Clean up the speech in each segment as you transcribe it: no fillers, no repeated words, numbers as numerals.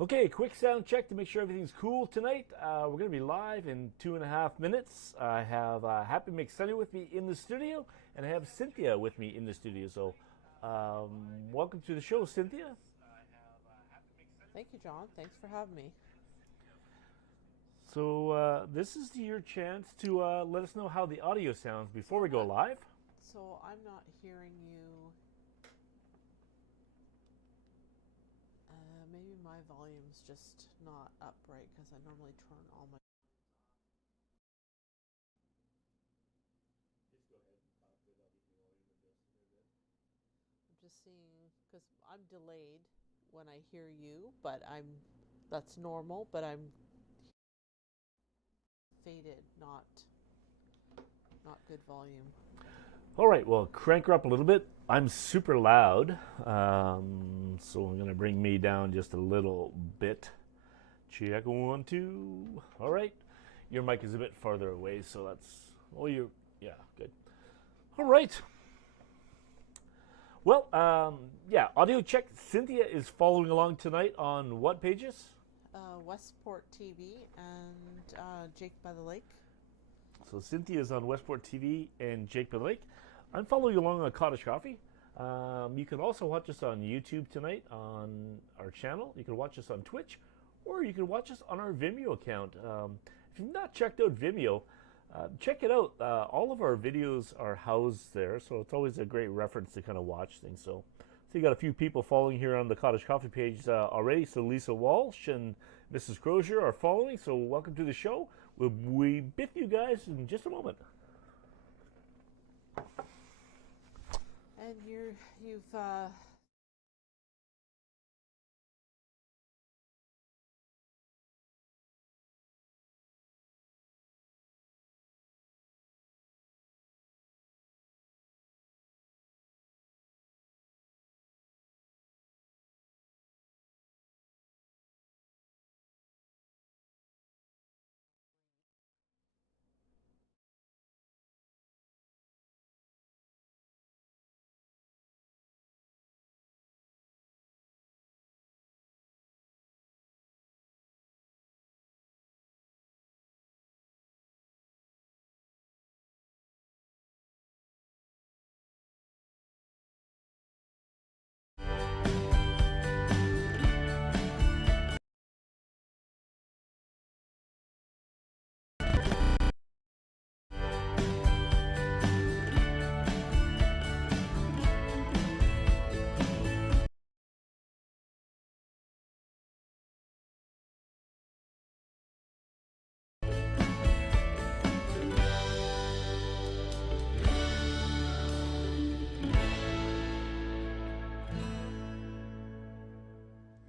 Okay, quick sound check to make sure everything's cool tonight. We're going to be live in 2.5 minutes. I have Happy McSunny with me in the studio, and I have Cynthia with me in the studio. So, welcome to the show, Cynthia. Thank you, John. Thanks for having me. So, this is your chance to let us know how the audio sounds before we go live. So I'm not hearing you. Maybe my volume's just not up right because I normally turn all my. I'm just seeing because I'm delayed when I hear you, but that's normal. But I'm faded, not good volume. All right, well, crank her up a little bit. I'm super loud, so I'm going to bring me down just a little bit. Check 1, 2. All right, your mic is a bit farther away, so that's. Oh, yeah, good. All right. Well, yeah, audio check. Cynthia is following along tonight on what pages? Westport TV and Jake by the Lake. So Cynthia is on Westport TV and Jake by the Lake. I'm following along on Cottage Coffee. You can also watch us on YouTube tonight on our channel. You can watch us on Twitch, or you can watch us on our Vimeo account. If you've not checked out Vimeo, check it out. All of our videos are housed there, so it's always a great reference to kind of watch things. So you got a few people following here on the Cottage Coffee page already. So Lisa Walsh and Mrs. Crozier are following. So welcome to the show. We'll be with you guys in just a moment. And you've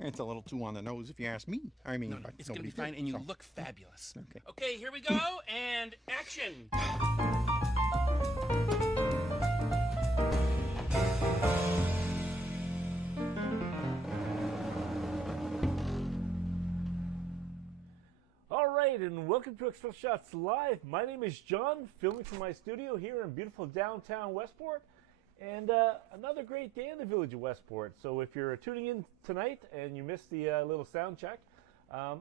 It's a little too on the nose, if you ask me. I mean, No, it's gonna be fine, and you look fabulous. Okay. Okay, here we go, and action. All right, and welcome to Express Shots Live. My name is John, filming from my studio here in beautiful downtown Westport. And another great day in the village of Westport. So if you're tuning in tonight and you missed the little sound check,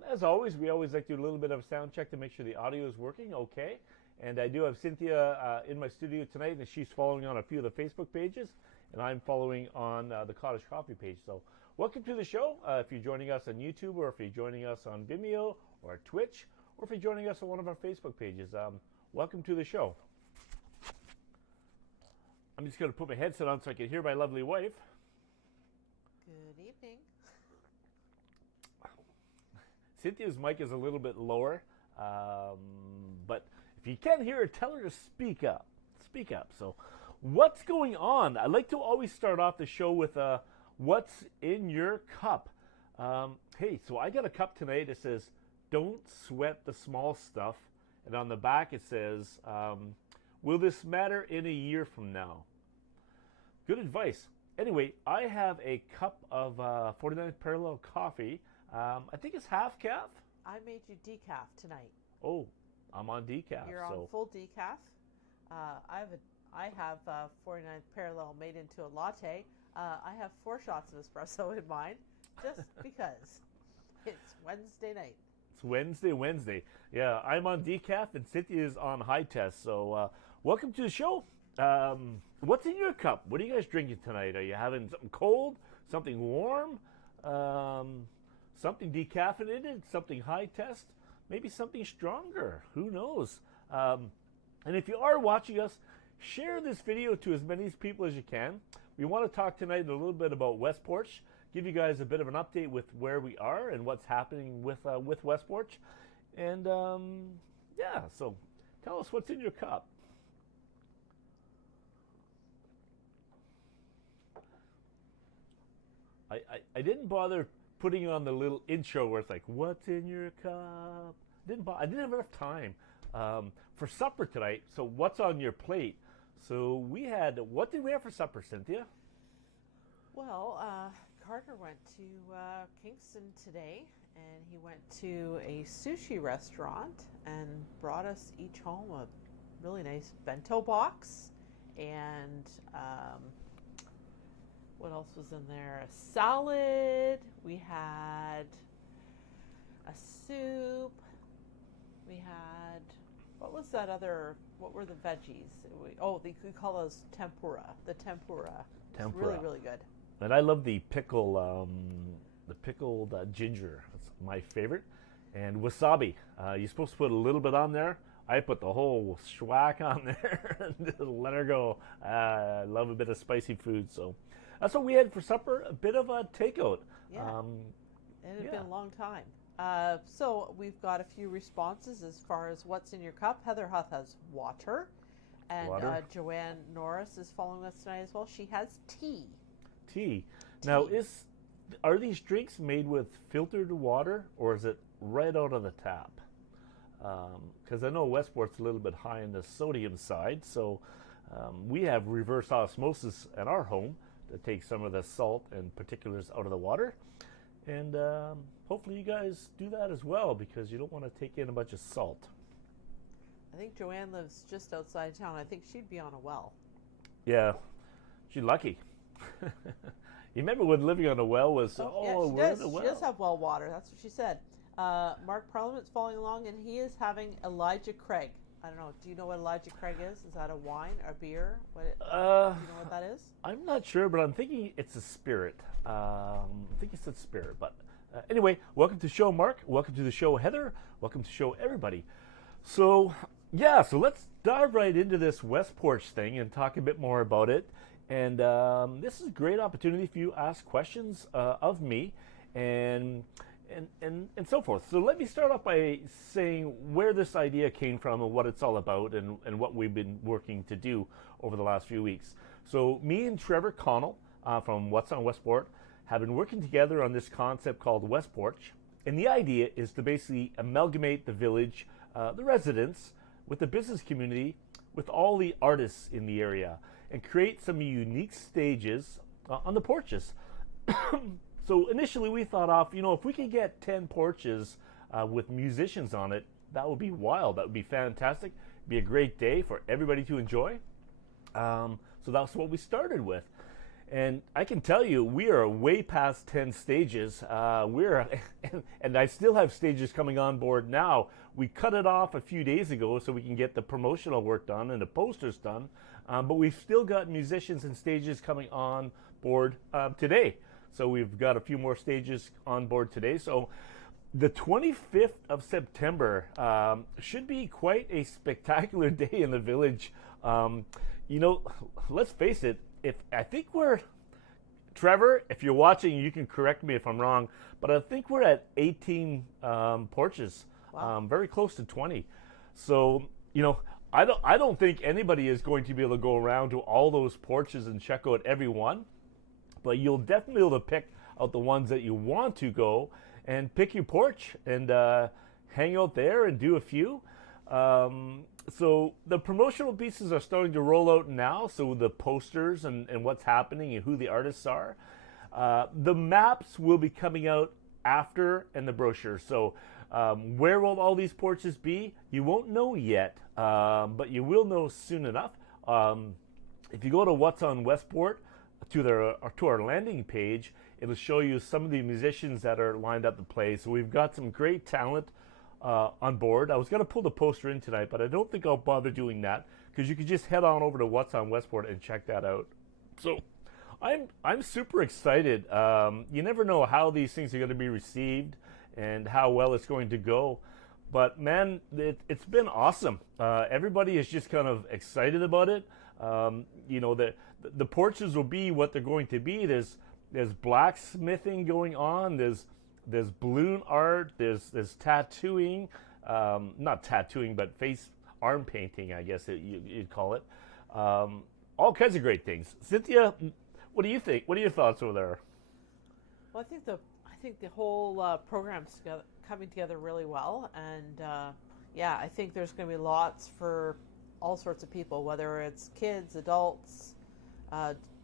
as always, we always like to do a little bit of a sound check to make sure the audio is working okay. And I do have Cynthia in my studio tonight, and she's following on a few of the Facebook pages, and I'm following on the Cottage Coffee page. So welcome to the show. If you're joining us on YouTube, or if you're joining us on Vimeo or Twitch, or if you're joining us on one of our Facebook pages, welcome to the show. I'm just going to put my headset on so I can hear my lovely wife. Good evening. Cynthia's mic is a little bit lower, but if you can hear her, tell her to speak up. Speak up. So, what's going on? I like to always start off the show with what's in your cup. Hey, so I got a cup tonight that says, "Don't sweat the small stuff," and on the back it says, "Will this matter in a year from now?" Good advice. Anyway, I have a cup of 49th Parallel coffee. I think it's half calf. I made you decaf tonight. Oh, I'm on decaf. You're on full decaf. I have 49th Parallel made into a latte. I have 4 shots of espresso in mine, just because. It's Wednesday night. It's Wednesday. Yeah, I'm on decaf and Cynthia is on high test. So welcome to the show. What's in your cup? What are you guys drinking tonight? Are you having something cold, something warm, something decaffeinated, something high test, maybe something stronger? Who knows? And if you are watching us, share this video to as many people as you can. We want to talk tonight a little bit about West Porch, give you guys a bit of an update with where we are and what's happening with West Porch. And yeah, so tell us what's in your cup. I didn't bother putting on the little intro where it's like, what's in your cup? I didn't have enough time for supper tonight. So what's on your plate? So what did we have for supper, Cynthia? Well, Carter went to Kingston today, and he went to a sushi restaurant and brought us each home a really nice bento box. And what else was in there? A salad. We had a soup. We had, what was that other, what were the veggies? We call those tempura. The tempura. Tempura. Really, really good. And I love the pickled ginger. That's my favorite. And wasabi. You're supposed to put a little bit on there. I put the whole schwack on there and just let her go. I love a bit of spicy food. So that's what we had for supper, a bit of a takeout. Yeah. It had been a long time. So we've got a few responses as far as what's in your cup. Heather Huth has water. And Joanne Norris is following us tonight as well. She has tea. Tea. Now, are these drinks made with filtered water, or is it right out of the tap? Because I know Westport's a little bit high in the sodium side, so we have reverse osmosis at our home to take some of the salt and particulars out of the water. And hopefully you guys do that as well, because you don't want to take in a bunch of salt. I think Joanne lives just outside town. I think she'd be on a well. Yeah, she's lucky. You remember when living on a well was, yeah, we're in a well. She does have well water. That's what she said. Mark Parliament's following along, and he is having Elijah Craig. I don't know. Do you know what Elijah Craig is? Is that a wine, a beer? Do you know what that is? I'm not sure, but I'm thinking it's a spirit. I think it's a spirit. But anyway, welcome to the show, Mark. Welcome to the show, Heather. Welcome to the show, everybody. So, yeah, so let's dive right into this West Porch thing and talk a bit more about it. And this is a great opportunity for you to ask questions of me and so forth. So let me start off by saying where this idea came from and what it's all about and what we've been working to do over the last few weeks. So me and Trevor Connell from What's on Westport have been working together on this concept called West Porch. And the idea is to basically amalgamate the village, the residents, with the business community, with all the artists in the area, and create some unique stages on the porches. So initially we thought off, if we could get 10 porches with musicians on it, that would be wild. That would be fantastic. It'd be a great day for everybody to enjoy. So that's what we started with. And I can tell you, we are way past 10 stages. And I still have stages coming on board now. We cut it off a few days ago so we can get the promotional work done and the posters done. But we've still got musicians and stages coming on board today. So we've got a few more stages on board today. So the 25th of September should be quite a spectacular day in the village. Let's face it, Trevor, if you're watching, you can correct me if I'm wrong, but I think we're at 18 porches, Wow. Very close to 20. So, I don't think anybody is going to be able to go around to all those porches and check out every one, but you'll definitely be able to pick out the ones that you want to go and pick your porch and hang out there and do a few. So the promotional pieces are starting to roll out now, so the posters and what's happening and who the artists are. The maps will be coming out after, and the brochure. So where will all these porches be? You won't know yet, but you will know soon enough. If you go to What's on Westport, to our landing page, It'll show you some of the musicians that are lined up to play. So we've got some great talent on board. I was going to pull the poster in tonight, but I don't think I'll bother doing that because you can just head on over to What's on Westport and check that out. So I'm super excited. You never know how these things are going to be received and how well it's going to go. But man, it's been awesome. Everybody is just kind of excited about it. You know, the porches will be what they're going to be. There's blacksmithing going on. There's balloon art. There's tattooing. Not tattooing, but arm painting, I guess you'd call it. All kinds of great things. Cynthia, what do you think? What are your thoughts over there? Well, I think the whole program's coming together really well, and yeah, I think there's going to be lots for all sorts of people, whether it's kids, adults,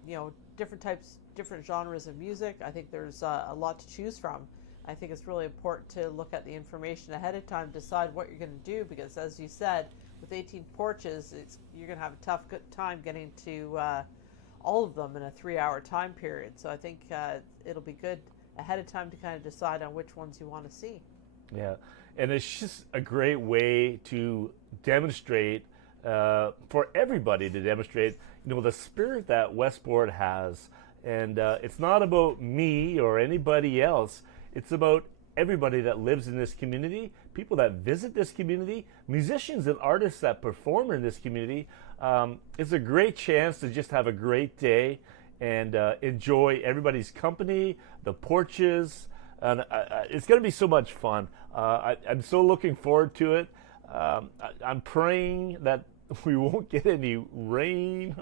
you know, different genres of music. I think there's a lot to choose from. I think it's really important to look at the information ahead of time, decide what you're going to do, because as you said, with 18 porches, you're going to have a good time getting to all of them in a 3-hour time period. So I think it'll be good ahead of time to kind of decide on which ones you want to see. Yeah, and it's just a great way to demonstrate, for everybody to demonstrate, you know, the spirit that Westport has. And it's not about me or anybody else. It's about everybody that lives in this community, people that visit this community, musicians and artists that perform in this community. It's a great chance to just have a great day and enjoy everybody's company, the porches, and it's going to be so much fun. I'm so looking forward to it. I'm praying that we won't get any rain.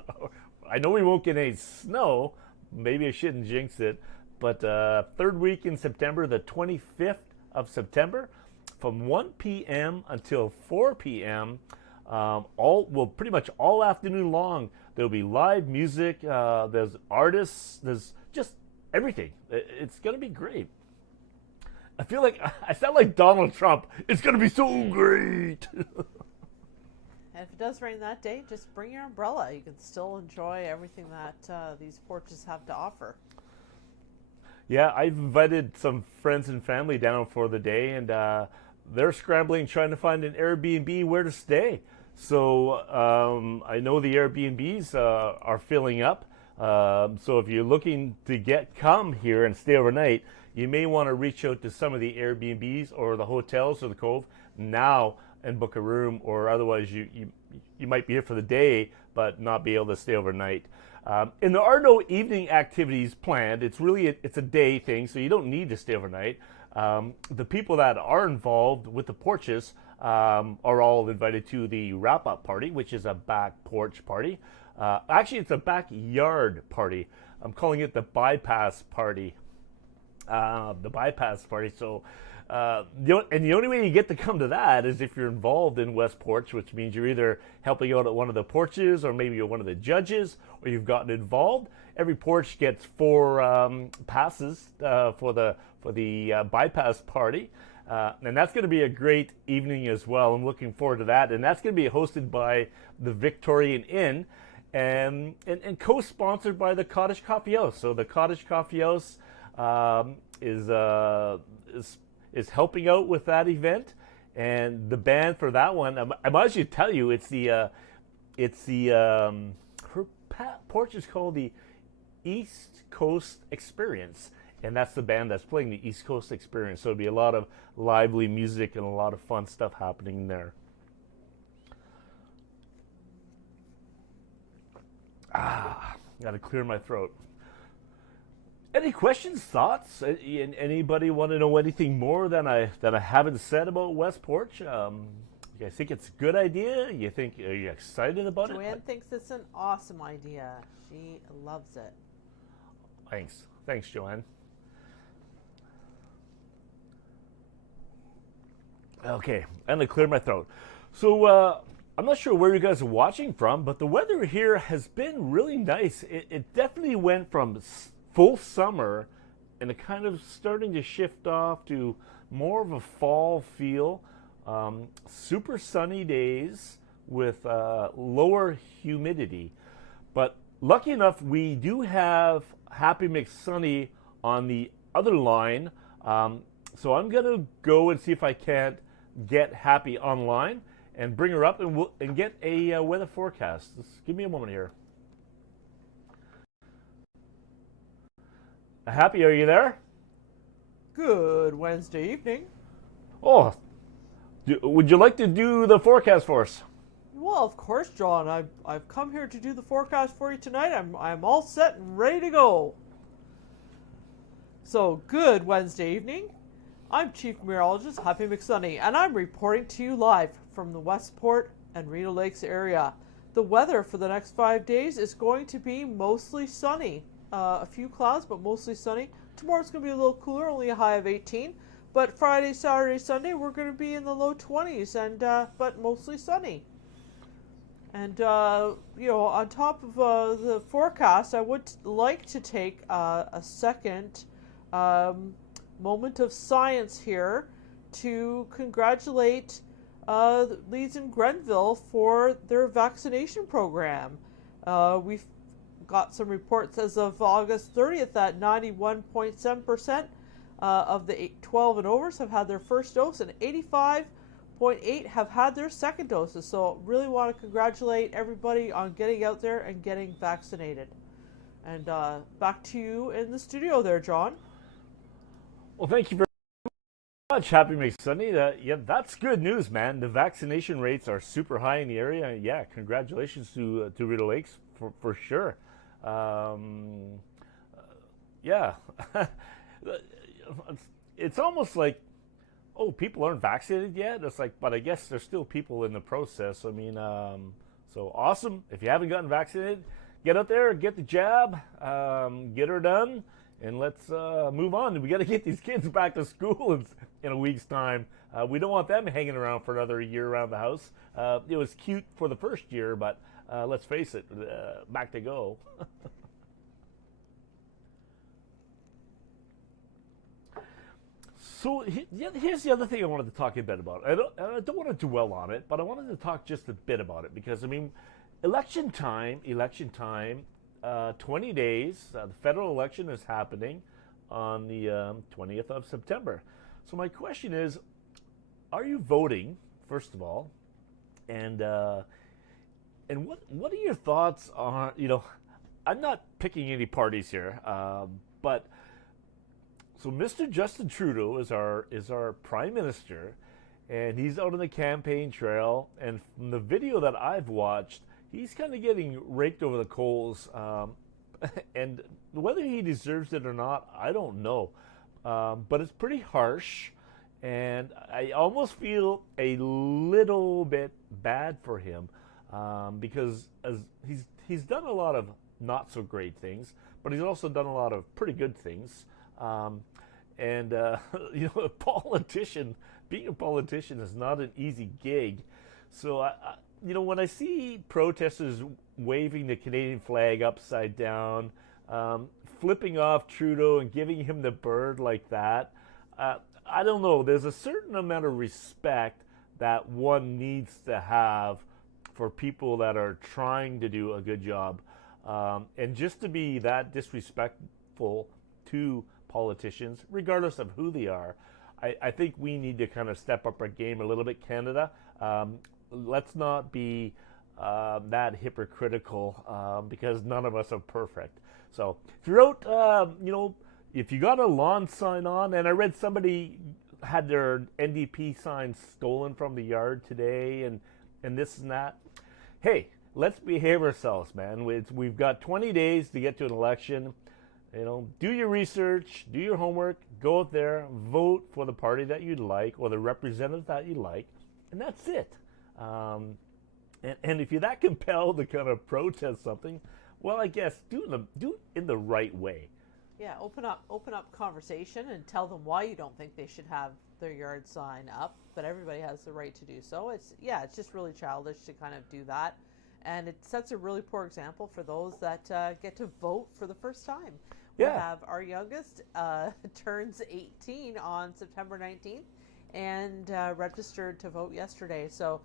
I know we won't get any snow. Maybe I shouldn't jinx it. But third week in September, the 25th of September, from 1 p.m. until 4 p.m., pretty much all afternoon long, there'll be live music, there's artists, there's just everything. It's going to be great. I feel like I sound like Donald Trump. It's going to be so great. And if it does rain that day, just bring your umbrella. You can still enjoy everything that these porches have to offer. Yeah, I've invited some friends and family down for the day, and they're scrambling trying to find an Airbnb where to stay. So I know the Airbnbs are filling up. So if you're looking to come here and stay overnight, you may want to reach out to some of the Airbnbs or the hotels or the Cove now and book a room, or otherwise you might be here for the day but not be able to stay overnight. And there are no evening activities planned. It's a day thing, so you don't need to stay overnight. The people that are involved with the porches are all invited to the wrap-up party, which is a back porch party. Actually, it's a backyard party. I'm calling it the bypass party. The bypass party. So, the only way you get to come to that is if you're involved in West Porch, which means you're either helping out at one of the porches, or maybe you're one of the judges, or you've gotten involved. Every porch gets 4 passes for the bypass party, and that's going to be a great evening as well. I'm looking forward to that, and that's going to be hosted by the Victorian Inn, and co-sponsored by the Cottage Coffee House. So the Cottage Coffee House is helping out with that event, and the band for that one, I might as well tell you, her porch is called the East Coast Experience, and that's the band that's playing the East Coast Experience. So it'll be a lot of lively music and a lot of fun stuff happening there. Got to clear my throat. Any questions, thoughts? Anybody want to know anything more than I haven't said about West Porch? You guys think it's a good idea? Are you excited about it? Joanne thinks it's an awesome idea. She loves it. Thanks, Joanne. Okay, I'm gonna clear my throat. So I'm not sure where you guys are watching from, but the weather here has been really nice. It definitely went from full summer and it kind of starting to shift off to more of a fall feel. Super sunny days with lower humidity. But lucky enough, we do have Happy Mix Sunny on the other line. So I'm going to go and see if I can't get Happy online and bring her up and get a weather forecast. Just give me a moment here. Happy, are you there? Good Wednesday evening. Oh, would you like to do the forecast for us? Well, of course, John. I've come here to do the forecast for you tonight. I'm all set and ready to go. So, good Wednesday evening. I'm Chief Meteorologist Happy McSunny, and I'm reporting to you live from the Westport and Rideau Lakes area. The weather for the next 5 days is going to be mostly sunny. A few clouds, but mostly sunny. Tomorrow's going to be a little cooler, only a high of 18. But Friday, Saturday, Sunday, we're going to be in the low 20s, and but mostly sunny. And, on top of the forecast, I would like to take a second moment of science here to congratulate Leeds and Grenville for their vaccination program. We've got some reports as of August 30th that 91.7% of the 12 and overs have had their first dose, and 85.8% have had their second doses. So really want to congratulate everybody on getting out there and getting vaccinated. And back to you in the studio there, John. Well, thank you very much, Happy McSunny. Yeah, that's good news, man. The vaccination rates are super high in the area. Yeah, congratulations to Rideau Lakes for sure. Yeah. It's almost like, oh, people aren't vaccinated yet. It's like, but I guess there's still people in the process. I mean, so awesome. If you haven't gotten vaccinated, get out there, get the jab, get her done, and let's move on. We got to get these kids back to school in a week's time. We don't want them hanging around for another year around the house. It was cute for the first year, but let's face it, back to go. So here's the other thing I wanted to talk a bit about. I don't want to dwell on it, but I wanted to talk just a bit about it because, I mean, election time, 20 days, the federal election is happening on the 20th of September. So my question is, are you voting, first of all? And what are your thoughts on, I'm not picking any parties here, but so Mr. Justin Trudeau is our prime minister, and he's out on the campaign trail. And from the video that I've watched, he's kind of getting raked over the coals. And whether he deserves it or not, I don't know. But it's pretty harsh, and I almost feel a little bit bad for him because as he's done a lot of not so great things, but he's also done a lot of pretty good things. And a politician, being a politician is not an easy gig. So, when I see protesters waving the Canadian flag upside down, flipping off Trudeau and giving him the bird like that, I don't know. There's a certain amount of respect that one needs to have for people that are trying to do a good job. And just to be that disrespectful to politicians, regardless of who they are, I think we need to kind of step up our game a little bit, Canada. Let's not be that hypocritical because none of us are perfect. So if you're out, if you got a lawn sign on, and I read somebody had their NDP sign stolen from the yard today and this and that, hey, let's behave ourselves, man. We've got 20 days to get to an election. Do your research, do your homework, go out there, vote for the party that you'd like or the representative that you like, and that's it. And if you're that compelled to kind of protest something, well, I guess do it in the right way. Yeah, open up conversation and tell them why you don't think they should have their yard sign up, but everybody has the right to do so. It's just really childish to kind of do that. And it sets a really poor example for those that get to vote for the first time. We have our youngest turns 18 on September 19th and registered to vote yesterday. So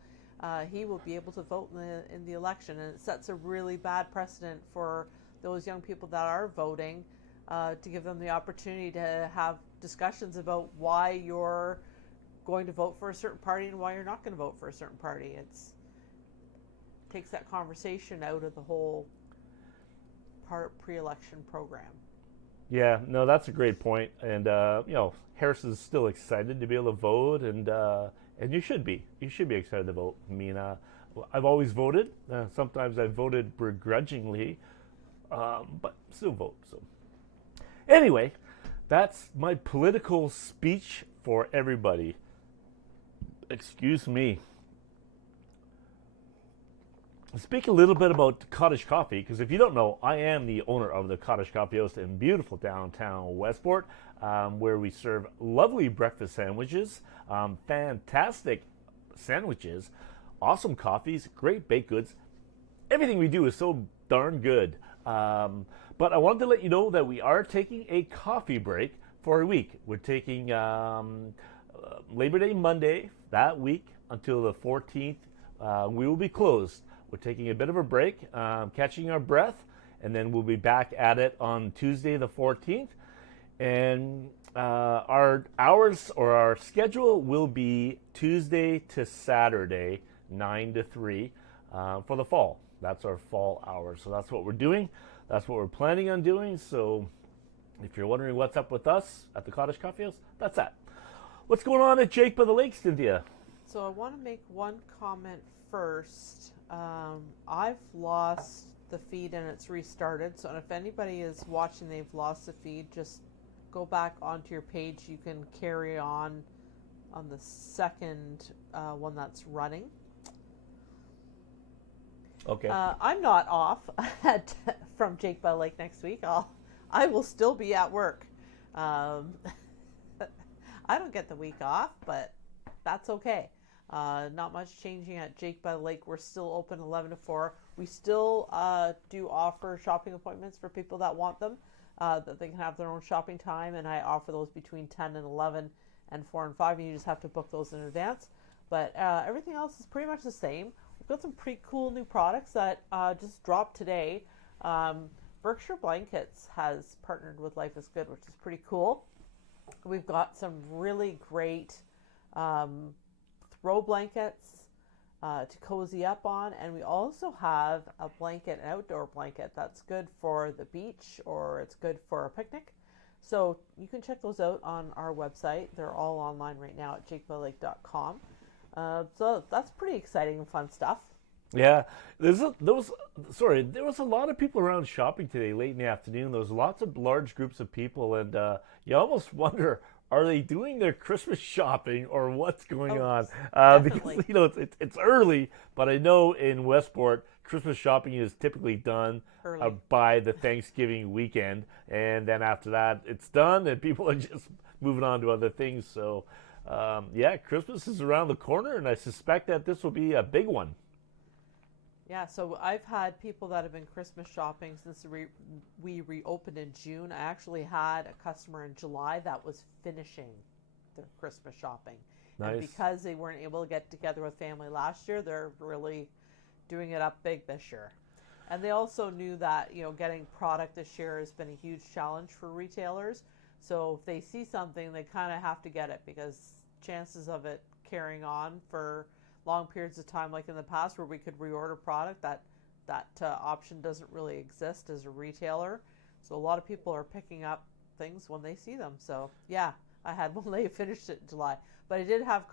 he will be able to vote in the election. And it sets a really bad precedent for those young people that are voting to give them the opportunity to have discussions about why you're going to vote for a certain party and why you're not going to vote for a certain party. Takes that conversation out of the whole pre-election program. Yeah, no, that's a great point. And Harris is still excited to be able to vote, and you should be. You should be excited to vote. I mean, I've always voted. Sometimes I've voted begrudgingly, but still vote. So, anyway, that's my political speech for everybody. Excuse me. Speak a little bit about Cottage Coffee, because if you don't know, I am the owner of the Cottage Coffee House in beautiful downtown Westport, where we serve lovely breakfast sandwiches, fantastic sandwiches, awesome coffees, great baked goods. Everything we do is so darn good. But I wanted to let you know that we are taking a coffee break for a week. We're taking Labor Day Monday that week until the 14th. We will be closed. We're taking a bit of a break, catching our breath, and then we'll be back at it on Tuesday the 14th. And our hours or our schedule will be Tuesday to Saturday, 9 to 3 for the fall. That's our fall hours. So that's what we're doing. That's what we're planning on doing. So if you're wondering what's up with us at the Cottage Coffee House, that's that. What's going on at Jake by the Lake, Cynthia? So I want to make one comment first. I've lost the feed and it's restarted. So if anybody is watching, they've lost the feed, just go back onto your page. You can carry on the second one that's running. Okay. I'm not off from Jake by the Lake next week. I will still be at work. I don't get the week off, but that's okay. Not much changing at Jake by the Lake. We're still open 11 to 4. We still do offer shopping appointments for people that want them, that they can have their own shopping time, and I offer those between 10 and 11 and 4 and 5, and you just have to book those in advance. But everything else is pretty much the same. We've got some pretty cool new products that just dropped today. Berkshire Blankets has partnered with Life is Good, which is pretty cool. We've got some really great throw blankets to cozy up on, and we also have a blanket, an outdoor blanket that's good for the beach or it's good for a picnic. So you can check those out on our website. They're all online right now at jakebylake.com. So that's pretty exciting and fun stuff. Yeah, there was a lot of people around shopping today late in the afternoon. There was lots of large groups of people, and you almost wonder, are they doing their Christmas shopping or what's going on? Because it's early, but I know in Westport, Christmas shopping is typically done by the Thanksgiving weekend, and then after that, it's done, and people are just moving on to other things. So, Christmas is around the corner, and I suspect that this will be a big one. Yeah, so I've had people that have been Christmas shopping since we reopened in June. I actually had a customer in July that was finishing their Christmas shopping. Nice. And because they weren't able to get together with family last year, they're really doing it up big this year. And they also knew that, getting product this year has been a huge challenge for retailers. So if they see something, they kind of have to get it, because chances of it carrying on for long periods of time, like in the past where we could reorder product, that option doesn't really exist as a retailer. So a lot of people are picking up things when they see them. So yeah, I had one lady finished it in July, but I did have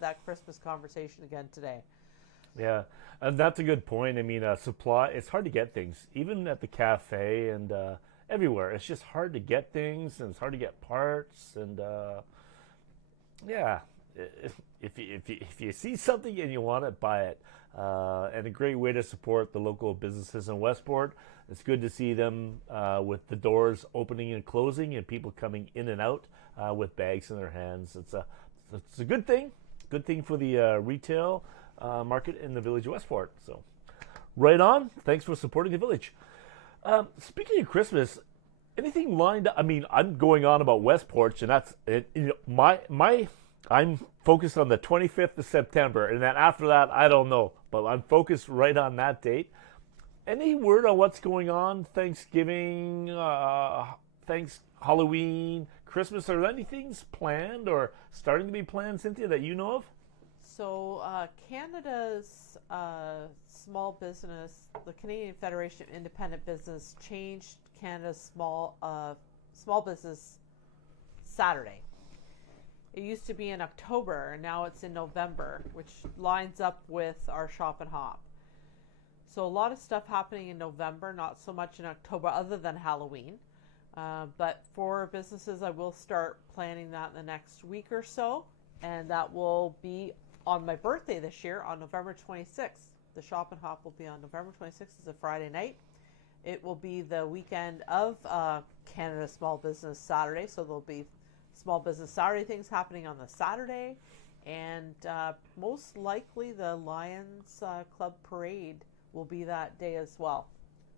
that Christmas conversation again today. Yeah, and that's a good point. I mean, supply, it's hard to get things, even at the cafe and everywhere. It's just hard to get things, and it's hard to get parts, and if you see something and you want it, buy it. And a great way to support the local businesses in Westport. It's good to see them with the doors opening and closing, and people coming in and out with bags in their hands. It's a good thing. Good thing for the retail market in the village of Westport. So, right on. Thanks for supporting the village. Speaking of Christmas, anything lined up? I mean, I'm going on about Westport, and that's it. I'm focused on the 25th of September, and then after that, I don't know. But I'm focused right on that date. Any word on what's going on? Thanksgiving, thanks, Halloween, Christmas. Are there any things planned or starting to be planned, Cynthia, that you know of? So Canada's small business, the Canadian Federation of Independent Business, changed Canada's small business Saturday. It used to be in October, and now it's in November, which lines up with our Shop and Hop. So a lot of stuff happening in November, not so much in October, other than Halloween. But for businesses, I will start planning that in the next week or so, and that will be on my birthday this year on November 26th. The Shop and Hop will be on November 26th. It's a Friday night. It will be the weekend of Canada Small Business Saturday, so there'll be Small Business Saturday things happening on the Saturday, and most likely the Lions Club Parade will be that day as well.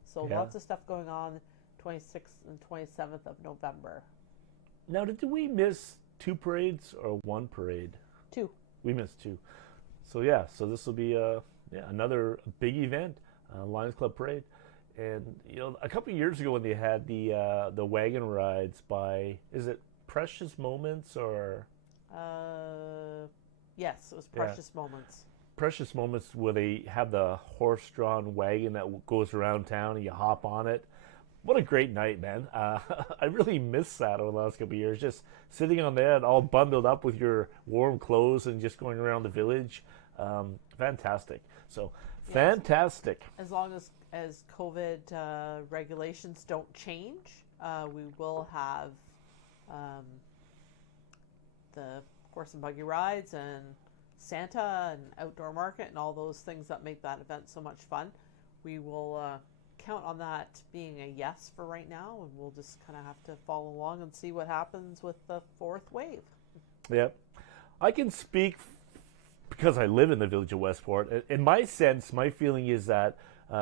So lots of stuff going on 26th and 27th of November. Now, did we miss 2 parades or 1 parade? 2. We missed 2. So yeah, so this will be another big event, Lions Club Parade. And you know, a couple of years ago when they had the wagon rides by, is it Precious Moments or? Yes, it was Precious Moments. Precious Moments, where they have the horse-drawn wagon that goes around town and you hop on it. What a great night, man. I really missed that over the last couple of years. Just sitting on that, all bundled up with your warm clothes and just going around the village. Fantastic. So, fantastic. As long as COVID regulations don't change, we will have the horse and buggy rides and Santa and outdoor market and all those things that make that event so much fun. We will count on that being a yes for right now, and we'll just kind of have to follow along and see what happens with the 4th wave. Yep. I can speak because I live in the village of Westport. In my sense, my feeling is that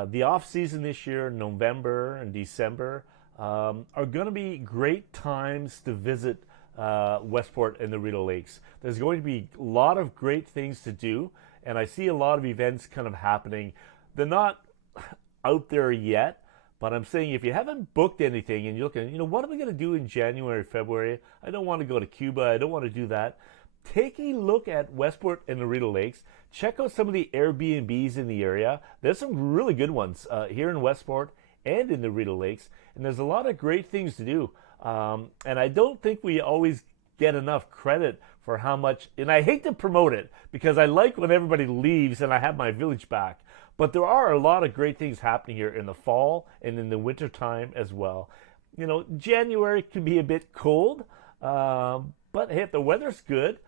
the off season this year, November and December, are going to be great times to visit Westport and the Rideau Lakes. There's going to be a lot of great things to do, and I see a lot of events kind of happening. They're not out there yet, but I'm saying if you haven't booked anything and you're looking, you know, what am I going to do in January, February? I don't want to go to Cuba. I don't want to do that. Take a look at Westport and the Rideau Lakes. Check out some of the Airbnbs in the area. There's some really good ones here in Westport and in the Rideau Lakes, and there's a lot of great things to do. And I don't think we always get enough credit for how much, and I hate to promote it because I like when everybody leaves and I have my village back. But there are a lot of great things happening here in the fall and in the winter time as well. You know, January can be a bit cold, but hey, if the weather's good,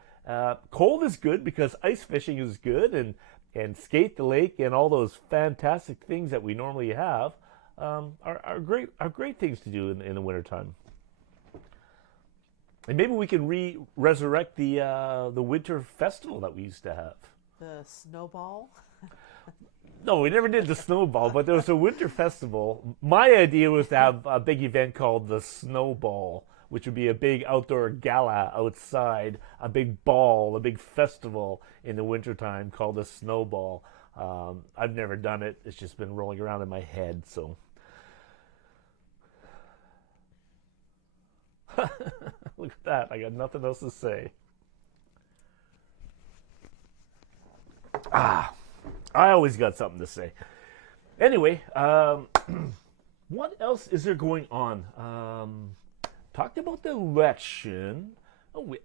cold is good because ice fishing is good, and skate the lake and all those fantastic things that we normally have are great things to do in the wintertime. And maybe we can resurrect the winter festival that we used to have. The snowball? No, we never did the snowball, but there was a winter festival. My idea was to have a big event called the Snowball, which would be a big outdoor gala outside, a big ball, a big festival in the wintertime called the Snowball. I've never done it. It's just been rolling around in my head, so. Look at that. I got nothing else to say. I always got something to say. Anyway, what else is there going on? Talked about the election.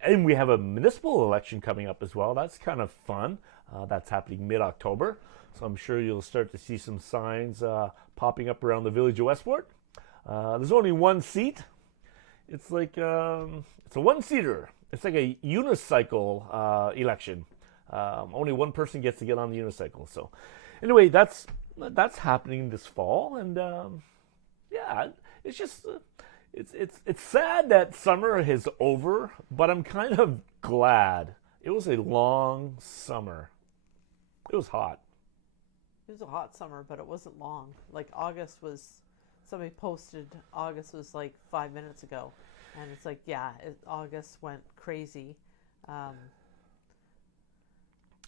And we have a municipal election coming up as well. That's kind of fun. That's happening mid-October. So I'm sure you'll start to see some signs popping up around the village of Westport. There's only one seat. It's like it's a one-seater. It's like a unicycle election. Only one person gets to get on the unicycle. So, anyway, that's happening this fall, and yeah, it's just it's sad that summer is over, but I'm kind of glad. It was a long summer. It was hot. It was a hot summer, but it wasn't long. Like August was. Somebody posted August was like 5 minutes ago, and it's like, yeah, August went crazy. I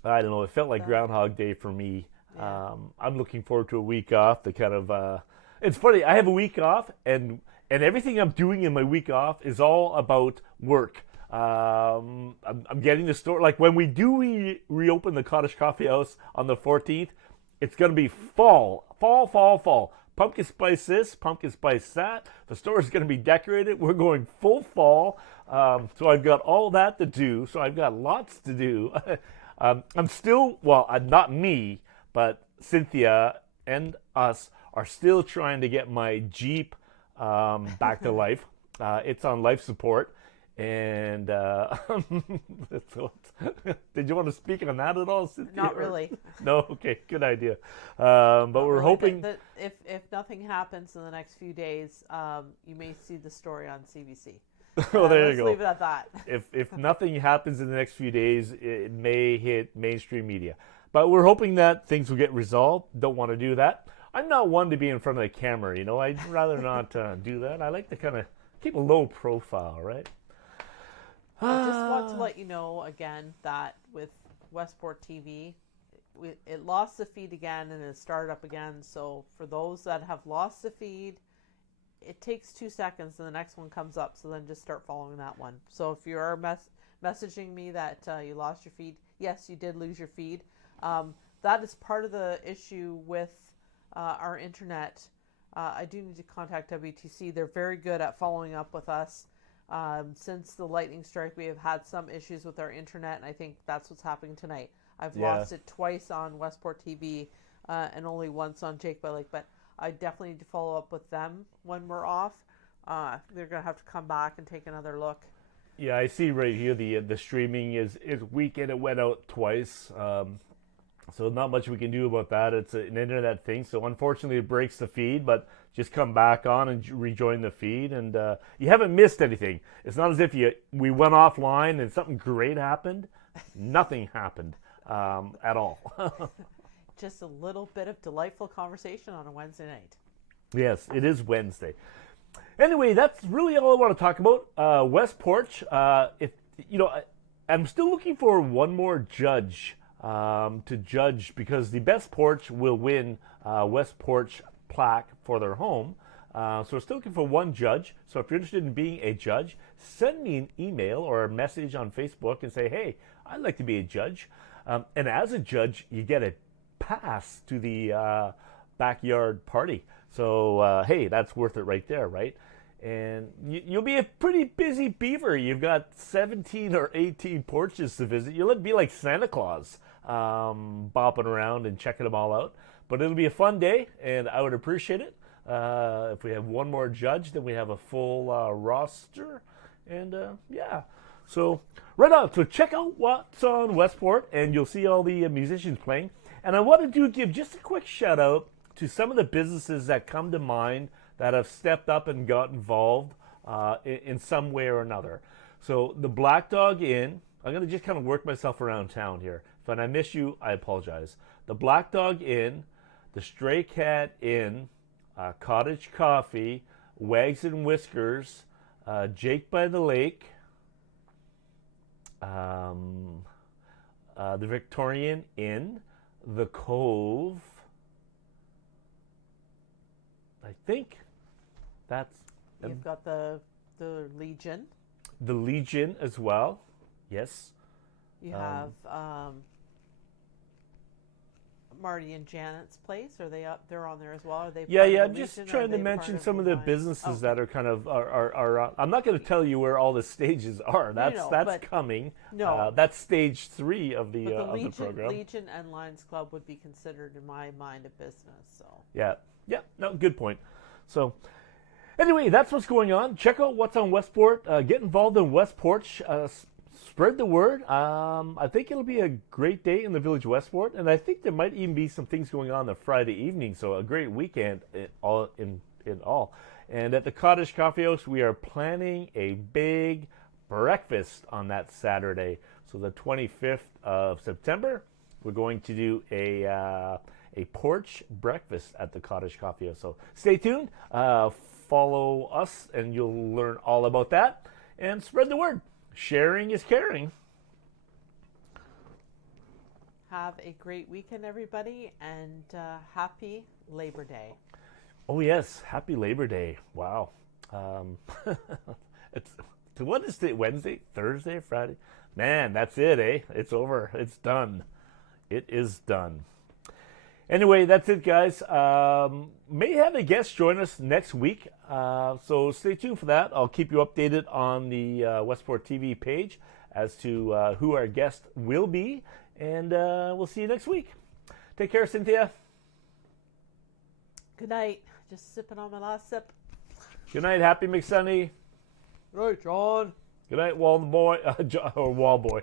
don't know. It felt like Groundhog Day for me. Yeah. I'm looking forward to a week off. To kind of, it's funny. I have a week off, and and everything I'm doing in my week off is all about work. I'm getting the store, like when we do reopen the Cottage Coffee House on the 14th, it's going to be fall. Pumpkin spice this, pumpkin spice that. The store is going to be decorated. We're going full fall. So I've got all that to do. So I've got lots to do. I'm still, well, not me, but Cynthia and us are still trying to get my Jeep back to life. It's on life support. And so did you want to speak on that at all, Cynthia? Not really. No? Okay, good idea. But we're hoping... that if nothing happens in the next few days, you may see the story on CBC. Well, there you let's go. leave it at that. If nothing happens in the next few days, it may hit mainstream media. But we're hoping that things will get resolved. Don't want to do that. I'm not one to be in front of the camera, you know. I'd rather not do that. I like to kind of keep a low profile, right? I just want to let you know again that with Westport TV, it lost the feed again and it started up again. So for those that have lost the feed, it takes 2 seconds and the next one comes up. So then just start following that one. So if you are messaging me that you lost your feed, yes, you did lose your feed. That is part of the issue with our internet. I do need to contact WTC. They're very good at following up with us. Since the lightning strike, we have had some issues with our internet, and I think that's what's happening tonight. I've lost it twice on Westport TV and only once on Jake by Lake, but I definitely need to follow up with them when we're off. They're going to have to come back and take another look. Yeah, I see right here the streaming is weak and it went out twice. So not much we can do about that. It's an internet thing. So unfortunately it breaks the feed, but just come back on and rejoin the feed. And you haven't missed anything. It's not as if we went offline and something great happened. Nothing happened at all. Just a little bit of delightful conversation on a Wednesday night. Yes, it is Wednesday. Anyway, that's really all I want to talk about. West Porch. I'm still looking for one more judge to judge, because the best porch will win West Porch plaque for their home. So we're still looking for one judge. So if you're interested in being a judge, send me an email or a message on Facebook and say, hey, I'd like to be a judge. And as a judge, you get a pass to the backyard party. So, hey, that's worth it right there, right? And you'll be a pretty busy beaver. You've got 17 or 18 porches to visit. You'll be like Santa Claus, bopping around and checking them all out. But it'll be a fun day, and I would appreciate it. If we have one more judge, then we have a full roster. And, yeah. So, right on. So check out what's on Westport, and you'll see all the musicians playing. And I want to give just a quick shout-out to some of the businesses that come to mind that have stepped up and got involved in some way or another. So the Black Dog Inn, I'm going to just kind of work myself around town here. If I miss you, I apologize. The Black Dog Inn, the Stray Cat Inn, Cottage Coffee, Wags and Whiskers, Jake by the Lake, the Victorian Inn, the Cove. I think that's... You've got the Legion. The Legion as well. Yes. You have Marty and Janet's place. Are they up? They're on there as well. Are they? Yeah. I'm Legion, just trying to mention some of the businesses okay. that are kind of are. I'm not going to tell you where all the stages are. That's coming. No, that's stage 3 of the Legion, of the program. Legion and Lions Club would be considered, in my mind, a business. So. Yeah. No, good point. So, anyway, that's what's going on. Check out what's on Westport. Get involved in West Porch. Spread the word. I think it'll be a great day in the Village of Westport, and I think there might even be some things going on Friday evening. So a great weekend in all. And at the Cottage Coffee House, we are planning a big breakfast on that Saturday. So the 25th of September, we're going to do a porch breakfast at the Cottage Coffee House. So stay tuned. Follow us, and you'll learn all about that. And spread the word. Sharing is caring. Have a great weekend, everybody, and happy Labor Day. Oh, yes. Happy Labor Day. Wow. It's what is it? Wednesday, Thursday, Friday? Man, that's it, eh? It's over. It's done. It is done. Anyway, that's it, guys. May have a guest join us next week, so stay tuned for that. I'll keep you updated on the Westport TV page as to who our guest will be, and we'll see you next week. Take care, Cynthia. Good night. Just sipping on my last sip. Good night, Happy McSunny. Right, John. Good night, Wall Boy, or Wall Boy.